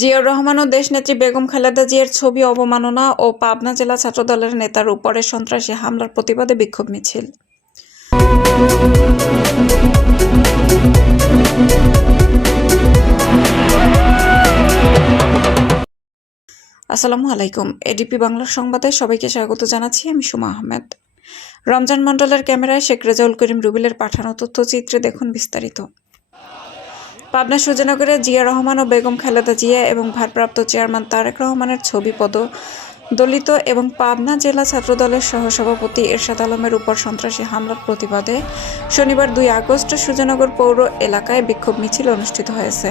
জিয়াউর রহমান ও দেশনেত্রী বেগম খালেদা জিয়ার ছবি অবমাননা ও পাবনা জেলা ছাত্রদলের নেতার উপরে সন্ত্রাসী হামলার প্রতিবাদে বিক্ষোভ মিছিল। আসসালামু আলাইকুম। এডিপি বাংলার সংবাদে সবাইকে স্বাগত জানাচ্ছি, আমি সুমা আহমেদ। রমজান মণ্ডলের ক্যামেরায় শেখ রেজাউল করিম রুবিলের পাঠানো তথ্যচিত্রে দেখুন বিস্তারিত। পাবনা সুজানগরে জিয়া রহমান ও বেগম খালেদা জিয়া এবং ভারপ্রাপ্ত চেয়ারম্যান তারেক রহমানের ছবি পদ দলিত এবং পাবনা জেলা ছাত্রদলের সহসভাপতি এরশাদ আলমের উপর সন্ত্রাসী হামলার প্রতিবাদে শনিবার দুই আগস্ট সুজানগর পৌর এলাকায় বিক্ষোভ মিছিল অনুষ্ঠিত হয়েছে।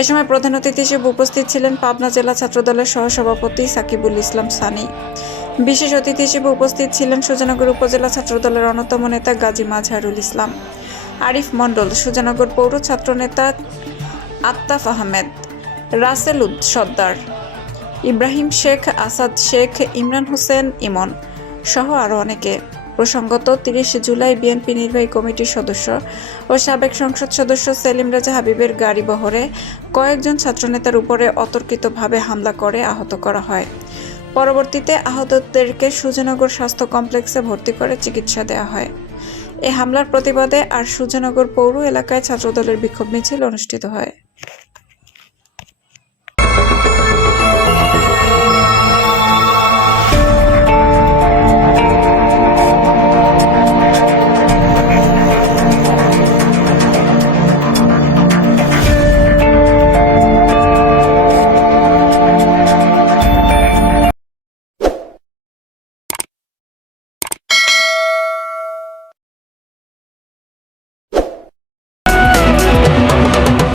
এ সময় প্রধান অতিথি হিসেবে উপস্থিত ছিলেন পাবনা জেলা ছাত্রদলের সহসভাপতি সাকিবুল ইসলাম সানি। বিশেষ অতিথি হিসেবে উপস্থিত ছিলেন সুজানগর উপজেলা ছাত্রদলের অন্যতম নেতা গাজী মাজহারুল ইসলাম। আরিফ মণ্ডল, সুজানগর পৌর ছাত্রনেতা আত্তাফ আহমেদ, রাসেল উদ সর্দার, ইব্রাহিম শেখ, আসাদ শেখ, ইমরান হোসেন, ইমন সহ আরও অনেকে। প্রসঙ্গত, তিরিশে জুলাই বিএনপি নির্বাহী কমিটির সদস্য ও সাবেক সংসদ সদস্য সেলিম রাজা হাবিবের গাড়ি বহরে কয়েকজন ছাত্রনেতার উপরে অতর্কিতভাবে হামলা করে আহত করা হয়। পরবর্তীতে আহতদেরকে সুজনগর স্বাস্থ্য কমপ্লেক্সে ভর্তি করে চিকিৎসা দেওয়া হয়। এ হামলার প্রতিবাদে আর সূর্যনগর পৌর এলাকায় ছাত্রদলের বিক্ষোভ মিছিল অনুষ্ঠিত হয়।